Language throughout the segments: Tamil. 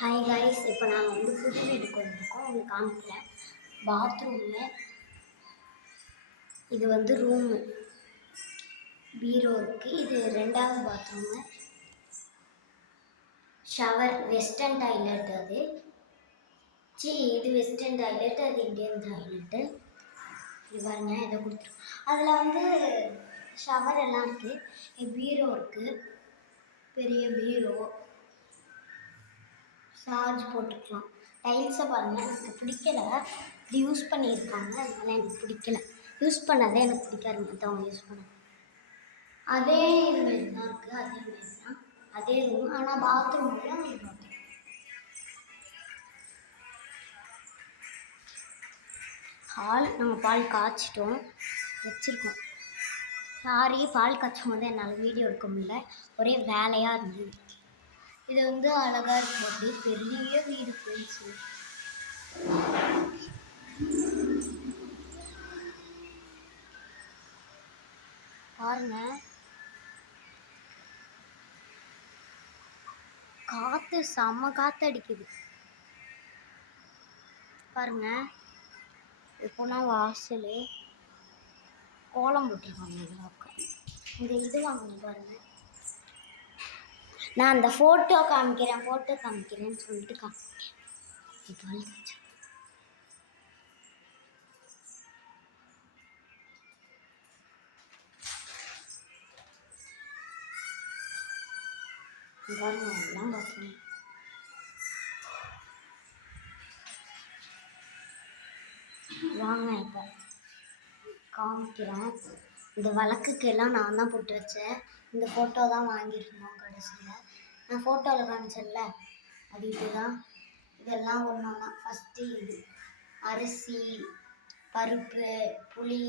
ஹாய் கைஸ், இப்போ நாங்கள் வந்து புது வீட்டுக்கு வந்திருக்கோம். உங்களுக்கு காமிக்கிறேன். பாத்ரூமு, இது வந்து ரூமு, பீரோ இருக்குது. இது 2வது பாத்ரூமு. Shower, western toilet. இது வெஸ்டர்ன் டாய்லெட், அது இந்தியன் டாய்லெட்டு. இது பாருங்க, இதை கொடுத்துரும். அதில் வந்து ஷவர் எல்லாம் இருக்குது. பீரோ இருக்குது, பெரிய பீரோ. சார்ஜ் போட்டுக்கலாம். டைல்ஸை பாருங்கள், எனக்கு பிடிக்கலை. இது யூஸ் பண்ணியிருக்காங்க, அதனால் எனக்கு பிடிக்கல. யூஸ் பண்ணாதே எனக்கு பிடிக்காது, மற்றவங்க யூஸ் பண்ண. அதே இதுமாரி தான் இருக்குது, அதே மாரி தான், அதே ரூம். ஆனால் பாத்ரூம்லாம் ஹால். நாங்கள் பால் காய்ச்சிட்டோம், வச்சுருக்கோம். சாரி, பால் காய்ச்சும் போது என்னால் வீடியோ எடுக்க முடியல, ஒரே வேலையாக இருந்தது. இது வந்து அழகாக இருக்கும். அப்படியே பெரிய வீடு போயிடுச்சு. பாருங்க, காற்று செம்ம காற்று அடிக்குது. பாருங்க, இப்போனா வாசல் கோலம் போட்டிருக்காங்க. இந்த இது வாங்கணும் பாருங்க. நான் அந்த ஃபோட்டோ காமிக்கிறேன்னு சொல்லிட்டு எல்லாம் பார்க்கணும். வாங்க இப்போ காமிக்கிறேன். இந்த வழக்குக்கெல்லாம் நான் தான் போட்டு வச்சேன். இந்த ஃபோட்டோ தான் வாங்கியிருந்தோம் கடைசியில். நான் ஃபோட்டோவில் காமிச்சேன்ல, அது இதுதான். இதெல்லாம் ஒன்று ஒன்றா. ஃபஸ்ட்டு இது அரிசி, பருப்பு, புளி,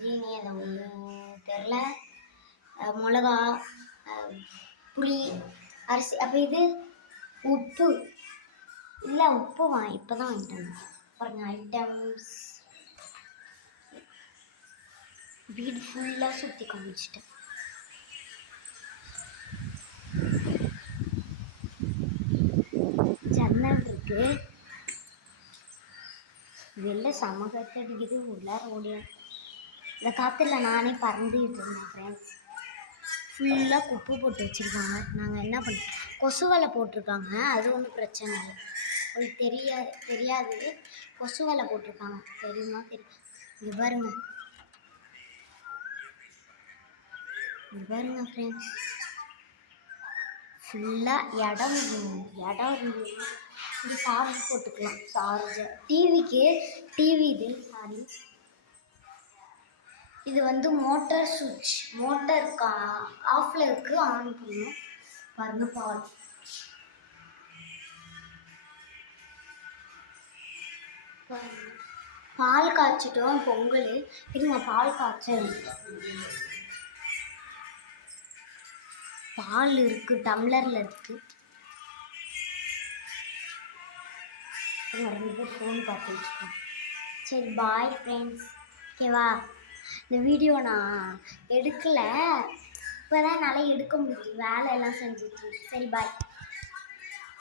ஜீனி, அதை ஒன்று தெரில, மிளகா, புளி, அரிசி. அப்போ இது உப்பு இல்லை, உப்பு இப்போ தான் வாங்கிட்டேன். பாருங்க ஐட்டம்ஸ். வீடு ஃபுல்லாக சுற்றி காமிச்சிட்டேன். ஜன்னல் இருக்கு. வெளில செம காற்று அடிக்குது, உள்ளார ஓடியா. இந்த காற்றுல நானே பறந்துக்கிட்டு இருந்தேன் ஃப்ரெண்ட்ஸ். ஃபுல்லாக குப்பை போட்டு வச்சுருக்காங்க. நாங்கள் என்ன பண்ணோம், கொசு வலை போட்டிருக்காங்க. அது ஒன்றும் பிரச்சனை இல்லை, உங்களுக்கு தெரியாது. கொசு வலை போட்டிருக்காங்க, தெரியுமா? தெரியும். இது பாருங்க ஃப்ரெண்ட்ஸ், ஃபுல்லாக இடம் இருந்தது. இது சார்ஜ் போட்டுக்கலாம். சார்ஜர் டிவி இது. சாரி, இது வந்து மோட்டார் சுவிட்ச். மோட்டார் ஆஃபில் இருக்குது, ஆன் பண்ணணும். பாருங்க, பால் காய்ச்சிட்டோம். பொங்கல் இருங்க, பால் பால் இருக்குது, டம்ளரில் இருக்குது. ஃபோன் பார்த்து வச்சுக்கோங்க. சரி, பாய் ஃப்ரெண்ட்ஸ். ஓகேவா? இந்த வீடியோ நான் எடுக்கலை, இப்போ தான் என்னால் எடுக்க முடியுது, வேலை எல்லாம் செஞ்சுட்டு. சரி, பாய்.